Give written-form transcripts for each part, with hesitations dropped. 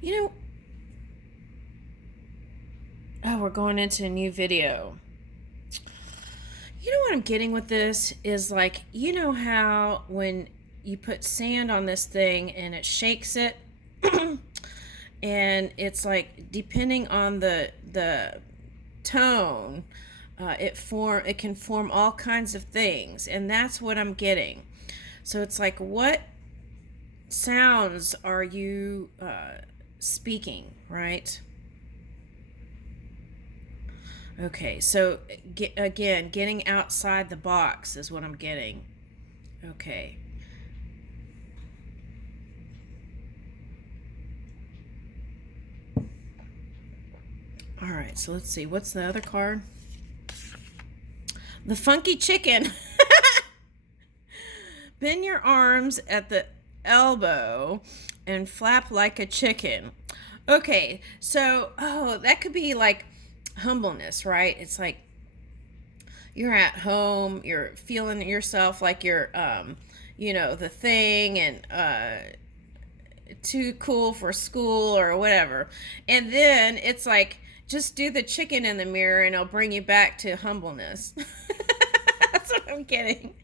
You know, oh, we're going into a new video. You know what I'm getting with this is like, you know how when you put sand on this thing and it shakes it, and it's like depending on the tone, it can form all kinds of things, and that's what I'm getting. So it's like, what sounds are you speaking, right? Okay, so again, getting outside the box is what I'm getting. Okay. All right, so let's see. What's the other card? The funky chicken. Bend your arms at the elbow and flap like a chicken. Okay, so, that could be like humbleness, right? It's like you're at home, you're feeling yourself like you're, the thing, and too cool for school or whatever. And then it's like, just do the chicken in the mirror and it'll bring you back to humbleness. That's what I'm getting.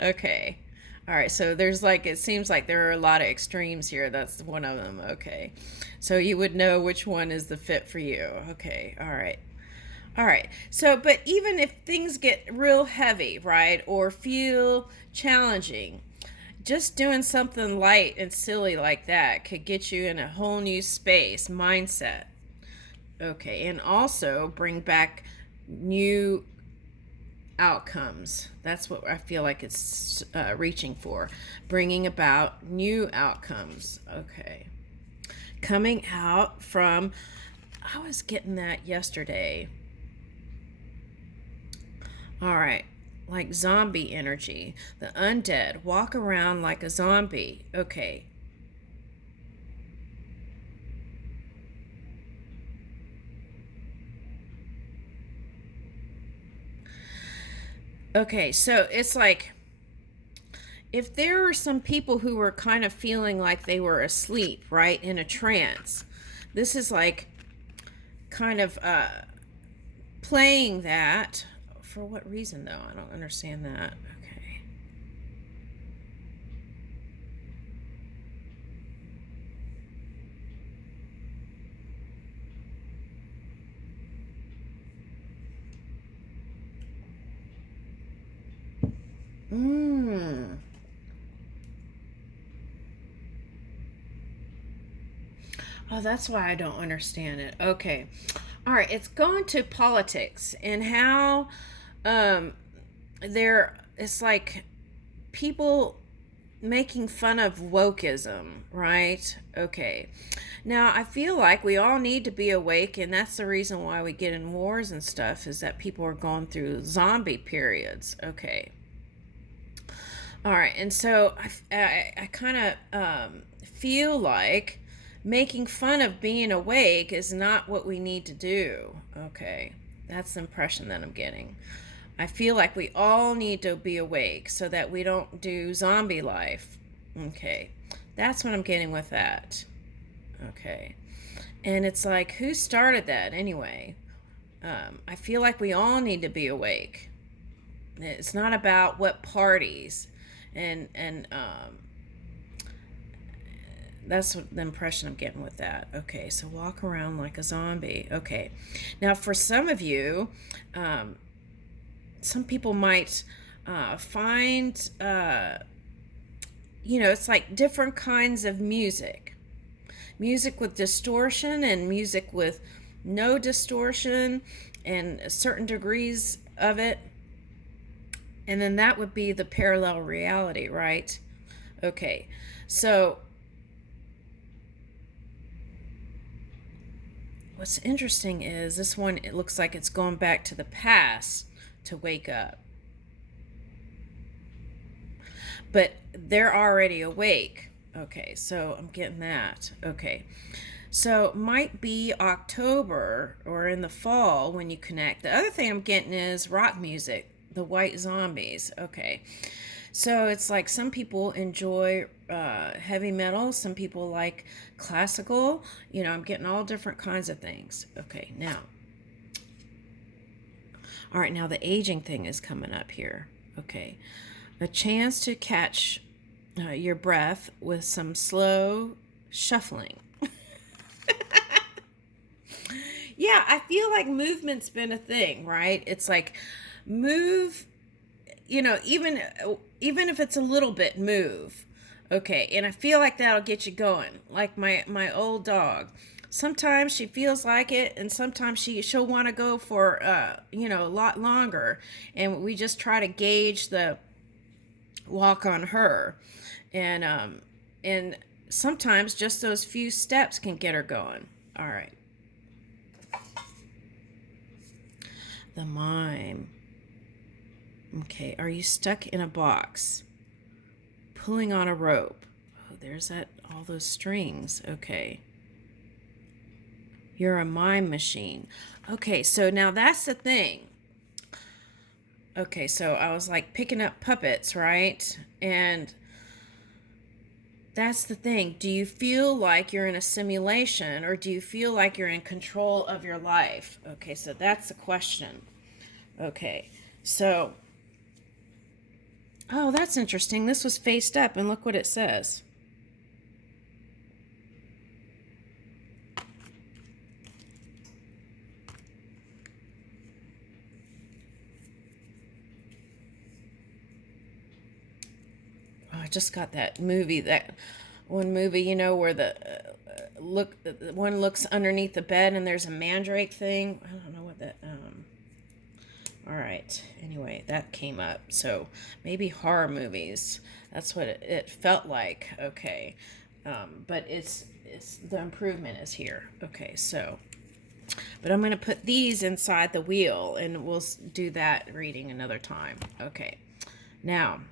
Okay. All right, so it seems like there are a lot of extremes here. That's one of them. Okay. So you would know which one is the fit for you. Okay. All right. All right. So, but even if things get real heavy, right, or feel challenging, just doing something light and silly like that could get you in a whole new space, mindset. Okay. And also bring back new outcomes. That's what I feel like it's reaching for. Bringing about new outcomes. Okay. Coming out from, I was getting that yesterday. All right. Like zombie energy. The undead walk around like a zombie. Okay. Okay, so it's like if there were some people who were kind of feeling like they were asleep, right, in a trance, this is like kind of playing that. For what reason, though? I don't understand that. Okay. Oh, that's why I don't understand it. Okay. All right. It's going to politics and how it's like people making fun of wokeism, right? Okay. Now, I feel like we all need to be awake, and that's the reason why we get in wars and stuff, is that people are going through zombie periods. Okay. All right. And so I kind of feel like making fun of being awake is not what we need to do. Okay. That's the impression that I'm getting. I feel like we all need to be awake so that we don't do zombie life. Okay. That's what I'm getting with that. Okay. And it's like, who started that anyway? I feel like we all need to be awake. It's not about what parties and that's what the impression I'm getting with that. Okay, so walk around like a zombie. Okay. Now, for some of you, some people might find, it's like different kinds of music. Music with distortion and music with no distortion and certain degrees of it. And then that would be the parallel reality, right? Okay, so what's interesting is this one, it looks like it's going back to the past to wake up. But they're already awake. Okay, so I'm getting that. Okay, so might be October or in the fall when you connect. The other thing I'm getting is rock music, the White Zombies. Okay, So it's like some people enjoy heavy metal, some people like classical. I'm getting all different kinds of things. Okay, now. All right, now the aging thing is coming up here. Okay, a chance to catch your breath with some slow shuffling. Yeah, I feel like movement's been a thing, right? It's like move, even if it's a little bit, move. Okay, and I feel like that'll get you going. Like my old dog. Sometimes she feels like it, and sometimes she'll want to go for a lot longer, and we just try to gauge the walk on her, and sometimes just those few steps can get her going. All right. The mime. Okay, are you stuck in a box? Pulling on a rope. Oh, there's all those strings. Okay. You're a mime machine. Okay, so now that's the thing. Okay, so I was like picking up puppets, right? And that's the thing. Do you feel like you're in a simulation, or do you feel like you're in control of your life? Okay, so that's the question. Okay, so, oh, that's interesting. This was faced up, and look what it says. I just got that one movie, where the one looks underneath the bed and there's a mandrake thing. I don't know what that. All right. Anyway, that came up. So maybe horror movies. That's what it felt like. Okay, but it's the improvement is here. Okay, so. But I'm going to put these inside the wheel, and we'll do that reading another time. Okay, now.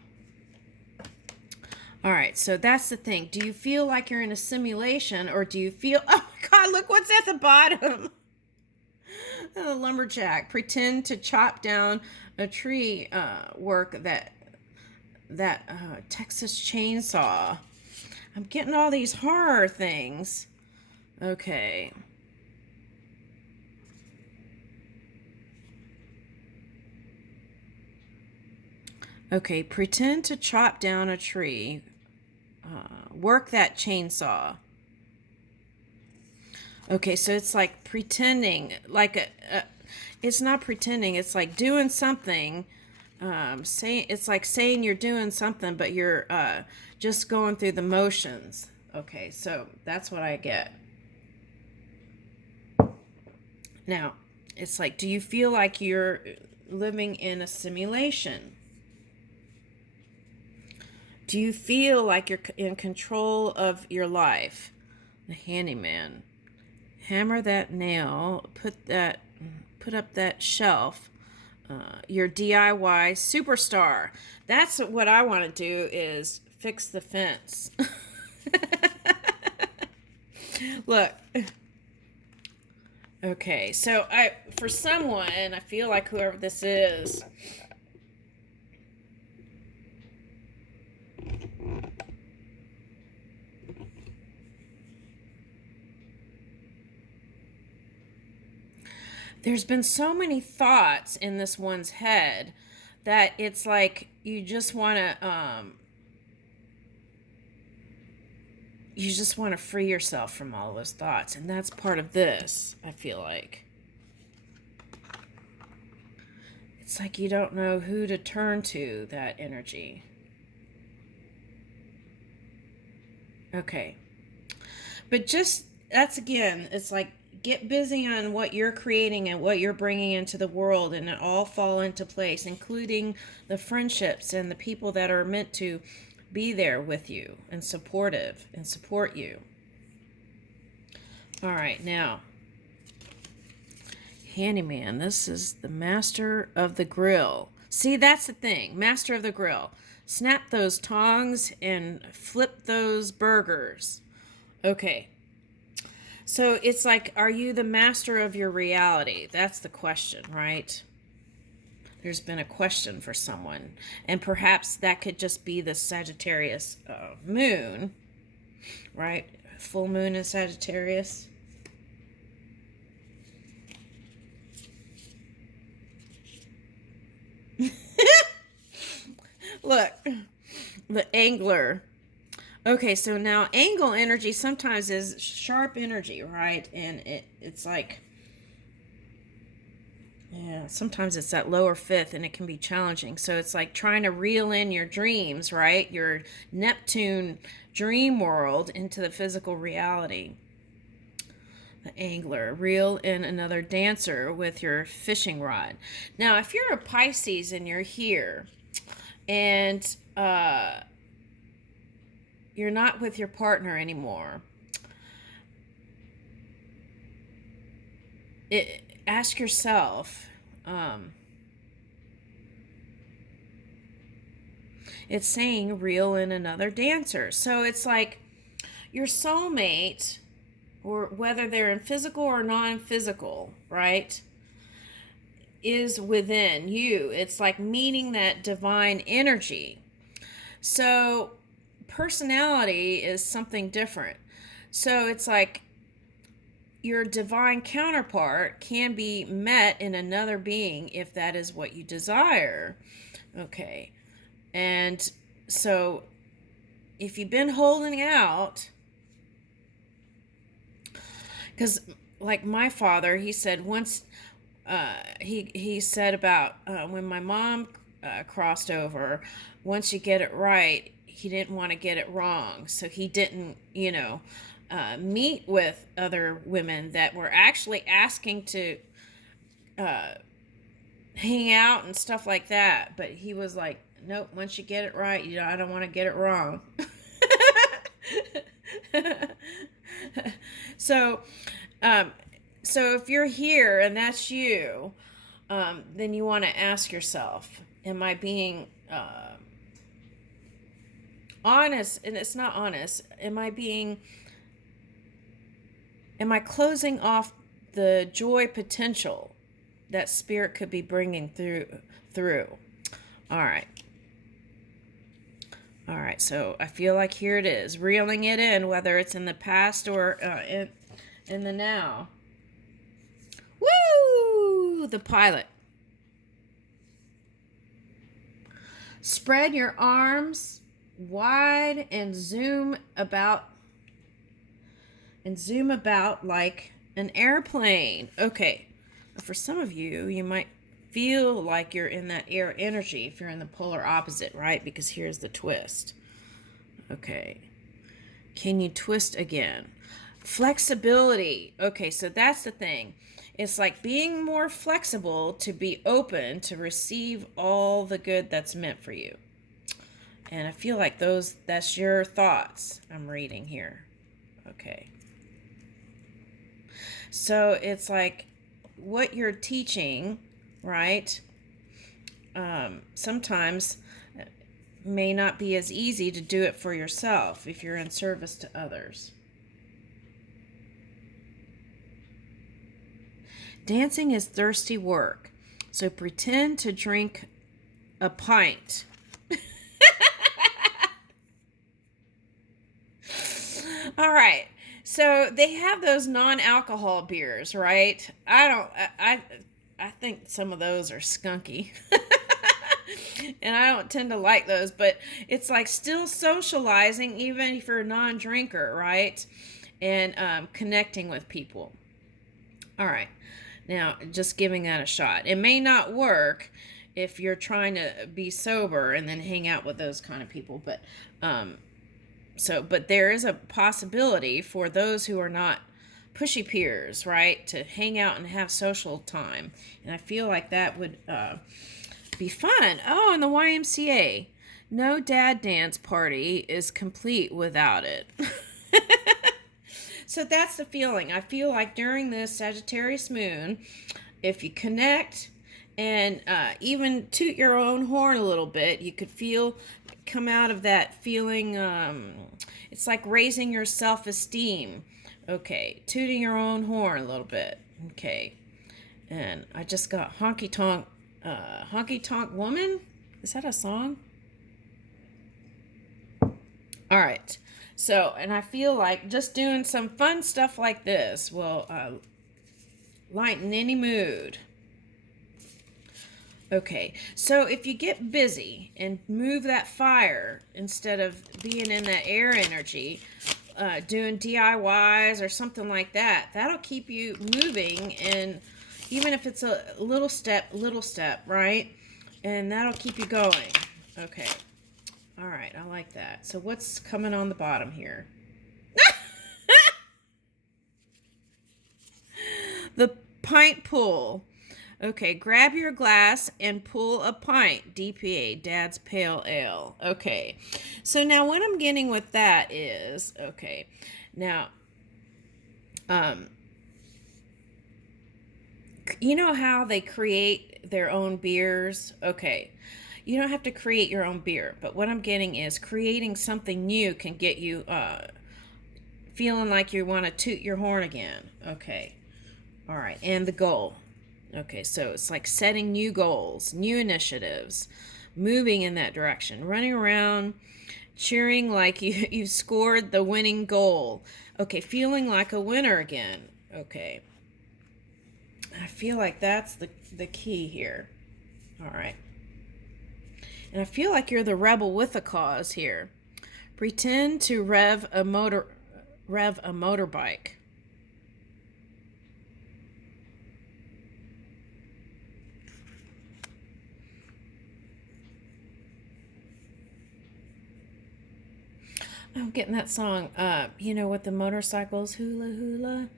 All right, so that's the thing. Do you feel like you're in a simulation, or do you feel... Oh, my God, look what's at the bottom. The lumberjack. Pretend to chop down a tree, work that Texas chainsaw. I'm getting all these horror things. Okay. Okay, pretend to chop down a tree. Work that chainsaw. Okay, so it's like pretending, like it's not pretending, it's like doing something. It's like saying you're doing something, but you're just going through the motions. Okay, so that's what I get. Now, it's like, do you feel like you're living in a simulation? Do you feel like you're in control of your life? The handyman. Hammer that nail. Put up that shelf. Your DIY superstar. That's what I want to do, is fix the fence. Look. Okay, so for someone, I feel like whoever this is, there's been so many thoughts in this one's head that it's like you just want to free yourself from all those thoughts, and that's part of this. I feel like it's like you don't know who to turn to, that energy. Okay, but that's again, it's like, get busy on what you're creating and what you're bringing into the world, and it all fall into place, including the friendships and the people that are meant to be there with you and supportive and support you. All right, now, handyman. This is the master of the grill. See, that's the thing. Master of the grill. Snap those tongs and flip those burgers. Okay. So it's like, are you the master of your reality? That's the question, right? there's been a question for someone. And perhaps that could just be the Sagittarius moon, right? Full moon in Sagittarius. Look, the angler. Okay, so now angle energy sometimes is sharp energy, right? And it's like, yeah, sometimes it's that lower fifth and it can be challenging. So it's like trying to reel in your dreams, right? Your Neptune dream world into the physical reality. The angler, reel in another dancer with your fishing rod. Now, if you're a Pisces and you're here, and you're not with your partner anymore, ask yourself, it's saying reel in another dancer. So it's like your soulmate, or whether they're in physical or non-physical, right, is within you. It's like meeting that divine energy. So personality is something different. So it's like your divine counterpart can be met in another being if that is what you desire. Okay. And so if you've been holding out, because like my father, he said once, he said about when my mom crossed over, once you get it right, he didn't want to get it wrong. So he didn't, meet with other women that were actually asking to hang out and stuff like that. But he was like, nope, once you get it right, I don't want to get it wrong. So if you're here and that's you, then you want to ask yourself, am I being honest? And it's not honest. Am I closing off the joy potential that spirit could be bringing through? All right, so I feel like here it is, reeling it in, whether it's in the past or in the now. Woo! The pilot. Spread your arms wide and zoom about like an airplane. Okay. For some of you, you might feel like you're in that air energy if you're in the polar opposite, right? Because here's the twist. Okay. Can you twist again? Flexibility. Okay, so that's the thing. It's like being more flexible to be open to receive all the good that's meant for you. And I feel like that's your thoughts I'm reading here. Okay. So it's like what you're teaching, right? Sometimes may not be as easy to do it for yourself if you're in service to others. Dancing is thirsty work, so pretend to drink a pint. All right. So they have those non-alcohol beers, right? I think some of those are skunky. And I don't tend to like those, but it's like still socializing even if you're a non-drinker, right? And connecting with people. All right. Now, just giving that a shot. It may not work if you're trying to be sober and then hang out with those kind of people, but there is a possibility for those who are not pushy peers, right, to hang out and have social time. And I feel like that would be fun. Oh, and the YMCA. No dad dance party is complete without it. So that's the feeling. I feel like during this Sagittarius moon, if you connect and even toot your own horn a little bit, you could come out of that feeling, it's like raising your self-esteem. Okay, tooting your own horn a little bit. Okay, and I just got honky tonk Honky Tonk Woman. Is that a song? All right. So, and I feel like just doing some fun stuff like this will lighten any mood. Okay, so if you get busy and move that fire instead of being in that air energy, doing DIYs or something like that, that'll keep you moving, and even if it's a little step, right? And that'll keep you going. Okay. All right, I like that. So what's coming on the bottom here? The pint pull. Okay, grab your glass and pull a pint. DPA, Dad's Pale Ale. Okay, so now what I'm getting with that is, okay, now, you know how they create their own beers? Okay, you don't have to create your own beer, but what I'm getting is creating something new can get you feeling like you want to toot your horn again. Okay, all right, and the goal. Okay, so it's like setting new goals, new initiatives, moving in that direction, running around, cheering like you've scored the winning goal. Okay, feeling like a winner again. Okay, I feel like that's the key here. All right. And I feel like you're the rebel with a cause here. Pretend to rev a motorbike. I'm getting that song, you know, with the motorcycles, hula hula.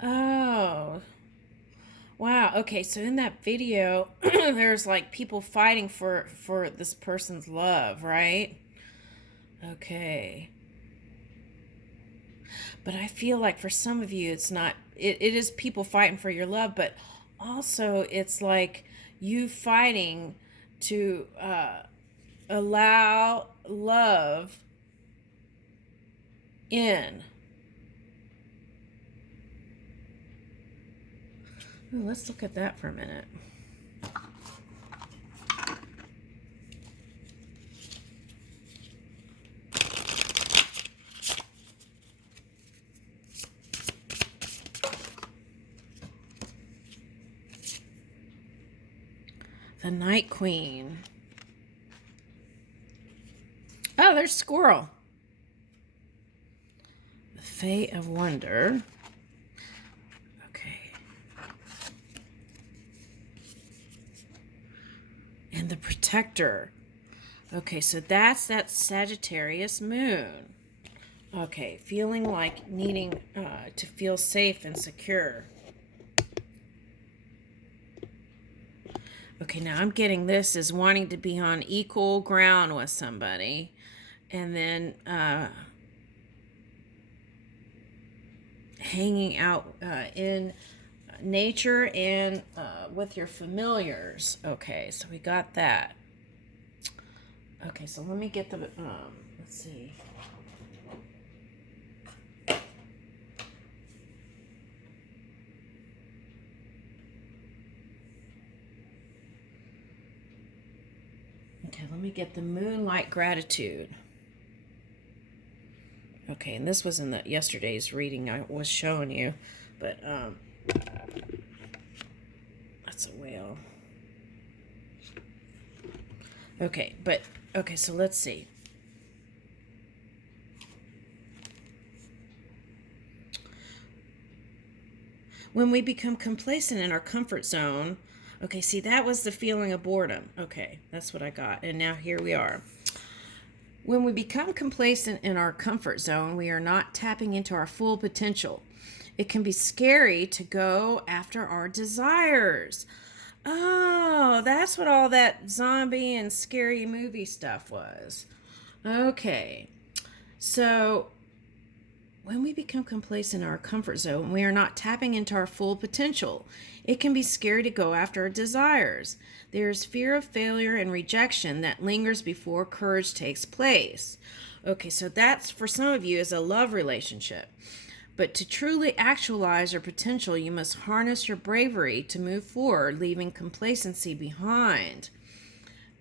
Oh, wow. Okay, so in that video, there's like people fighting for this person's love, right? Okay. But I feel like for some of you, it's not. It is people fighting for your love, but also it's like you fighting to allow love in. Ooh, let's look at that for a minute. The Night Queen. Oh, there's Squirrel. The Fate of Wonder. Okay. And the Protector. Okay, so that's that Sagittarius moon. Okay, feeling like needing to feel safe and secure. Okay, now I'm getting this as wanting to be on equal ground with somebody. And then hanging out in nature and with your familiars. Okay, so we got that. Okay, so let me get the, let's see. Okay, let me get the Moonlight Gratitude. Okay, and this was in the yesterday's reading I was showing you, but that's a whale. Okay, but okay, so let's see. When we become complacent in our comfort zone, okay, see, that was the feeling of boredom. Okay, that's what I got. And now here we are. When we become complacent in our comfort zone, we are not tapping into our full potential. It can be scary to go after our desires. Oh, that's what all that zombie and scary movie stuff was. Okay, so when we become complacent in our comfort zone, we are not tapping into our full potential. It can be scary to go after our desires. There is fear of failure and rejection that lingers before courage takes place. Okay, so that's for some of you is a love relationship. But to truly actualize your potential, you must harness your bravery to move forward, leaving complacency behind.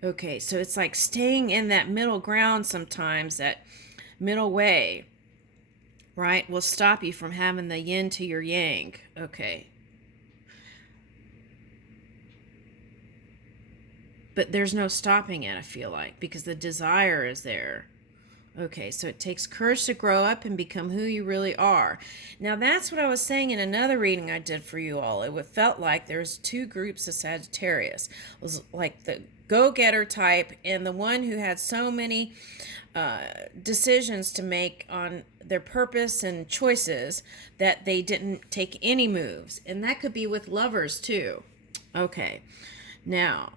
Okay, so it's like staying in that middle ground sometimes, that middle way, right, will stop you from having the yin to your yang. Okay. But there's no stopping it, I feel like, because the desire is there. Okay, so it takes courage to grow up and become who you really are. Now, that's what I was saying in another reading I did for you all. It felt like there's two groups of Sagittarius. It was like the go-getter type and the one who had so many decisions to make on their purpose and choices that they didn't take any moves. And that could be with lovers, too. Okay, now...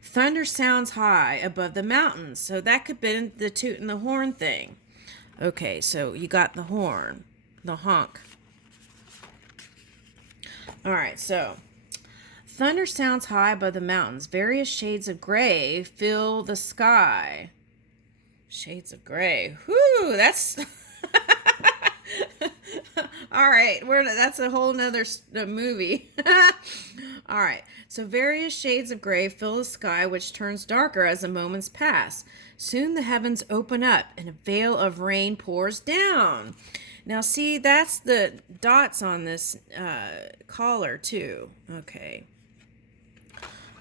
thunder sounds high above the mountains. So that could be the toot and the horn thing. Okay, so you got the horn, the honk. All right, so thunder sounds high above the mountains. Various shades of gray fill the sky. Shades of gray. Whoo, that's... All right, that's a whole nother movie. All right, so various shades of gray fill the sky, which turns darker as the moments pass. Soon the heavens open up, and a veil of rain pours down. Now, see, that's the dots on this collar, too. Okay.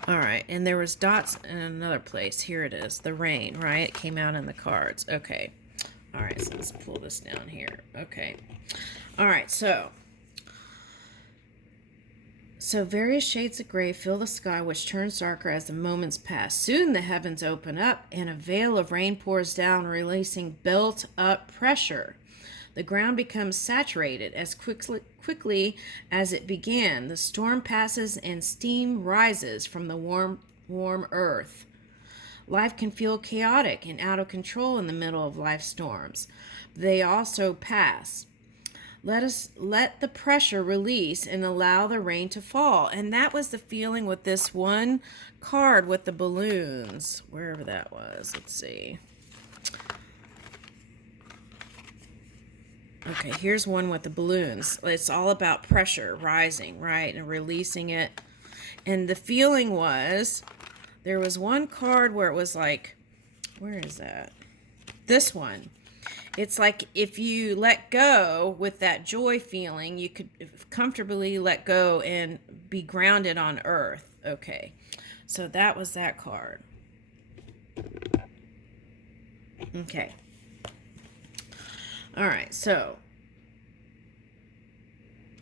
All right, and there was dots in another place. Here it is, the rain, right? It came out in the cards. Okay. All right, so let's pull this down here. Okay. All right, so various shades of gray fill the sky, which turns darker as the moments pass. Soon the heavens open up, and a veil of rain pours down, releasing built-up pressure. The ground becomes saturated as quickly as it began. The storm passes, and steam rises from the warm earth. Life can feel chaotic and out of control in the middle of life's storms. They also pass. Let the pressure release and allow the rain to fall. And that was the feeling with this one card with the balloons. Wherever that was. Let's see. Okay, here's one with the balloons. It's all about pressure rising, right? And releasing it. And the feeling was, there was one card where it was like, where is that? This one. It's like if you let go with that joy feeling, you could comfortably let go and be grounded on earth. Okay, so that was that card. Okay. All right, so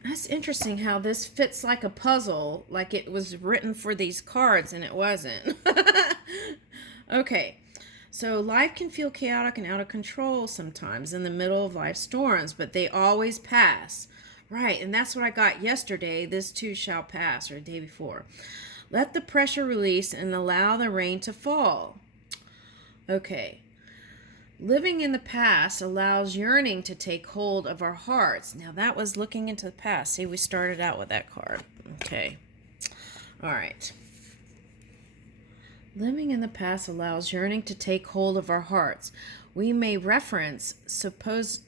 that's interesting how this fits like a puzzle, like it was written for these cards and it wasn't. Okay. So life can feel chaotic and out of control sometimes in the middle of life's storms, but they always pass. Right, and that's what I got yesterday. This too shall pass, or the day before. Let the pressure release and allow the rain to fall. Okay. Living in the past allows yearning to take hold of our hearts. Now that was looking into the past. See, we started out with that card. Okay. All right. Living in the past allows yearning to take hold of our hearts. We may reference supposed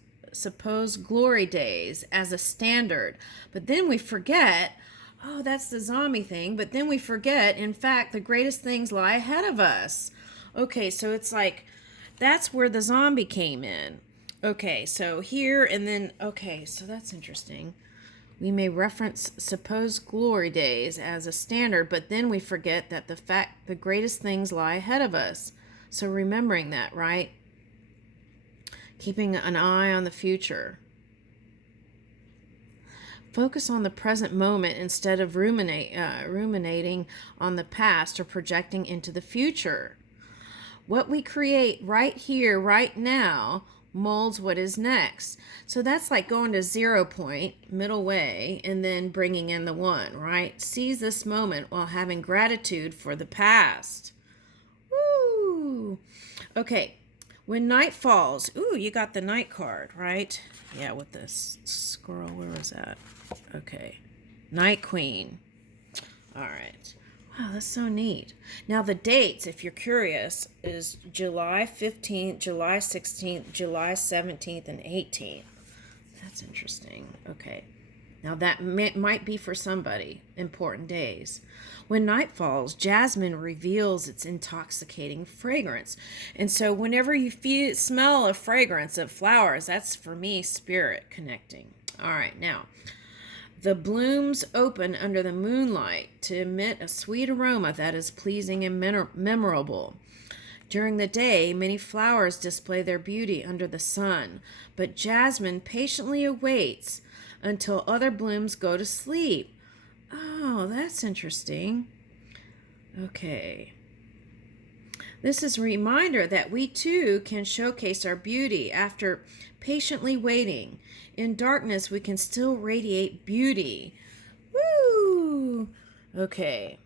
glory days as a standard, but then we forget, oh, that's the zombie thing, but then we forget, in fact, the greatest things lie ahead of us. Okay, so it's like, that's where the zombie came in. Okay, so here and then, okay, so that's interesting. We may reference supposed glory days as a standard, but then we forget that the greatest things lie ahead of us. So remembering that, right? Keeping an eye on the future. Focus on the present moment instead of ruminating on the past or projecting into the future. What we create right here, right now, molds what is next. So that's like going to 0 point, middle way, and then bringing in the 1, right? Seize this moment while having gratitude for the past. Woo! Okay, when night falls, ooh, you got the night card, right? Yeah, with this squirrel, where was that? Okay, Night Queen. All right. Wow, that's so neat. Now the dates, if you're curious, is July 15th, July 16th, July 17th, and 18th. That's interesting. Okay. Now that might be for somebody important days. When night falls, jasmine reveals its intoxicating fragrance. And so whenever you smell a fragrance of flowers, that's for me spirit connecting. All right, now the blooms open under the moonlight to emit a sweet aroma that is pleasing and memorable. During the day, many flowers display their beauty under the sun, but jasmine patiently awaits until other blooms go to sleep. Oh, that's interesting. Okay. This is a reminder that we too can showcase our beauty after patiently waiting. In darkness, we can still radiate beauty. Woo! Okay.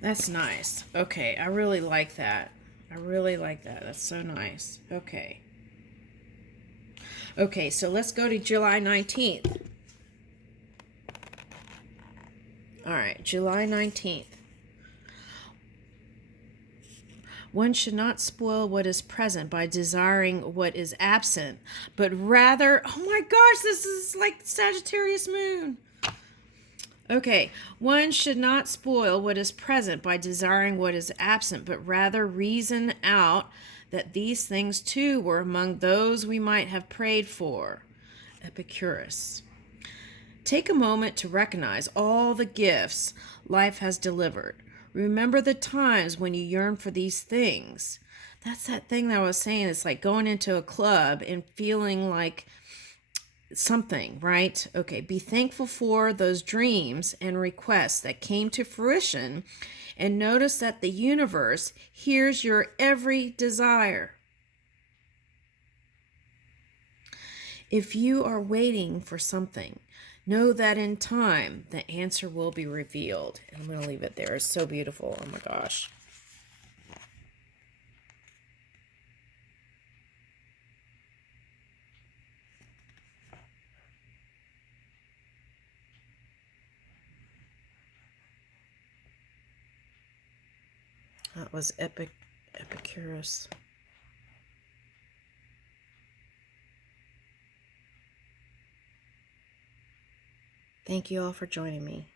That's nice. Okay, I really like that. I really like that. That's so nice. Okay. Okay, so let's go to July 19th. All right, July 19th. One should not spoil what is present by desiring what is absent, but rather, oh my gosh, this is like Sagittarius moon. Okay, one should not spoil what is present by desiring what is absent, but rather reason out that these things too were among those we might have prayed for. Epicurus. Take a moment to recognize all the gifts life has delivered. Remember the times when you yearn for these things. That's that thing that I was saying. It's like going into a club and feeling like something, right? Okay, be thankful for those dreams and requests that came to fruition, and notice that the universe hears your every desire. If you are waiting for something, know that in time the answer will be revealed. And I'm going to leave it there. It's so beautiful. Oh my gosh. That was Epicurus. Thank you all for joining me.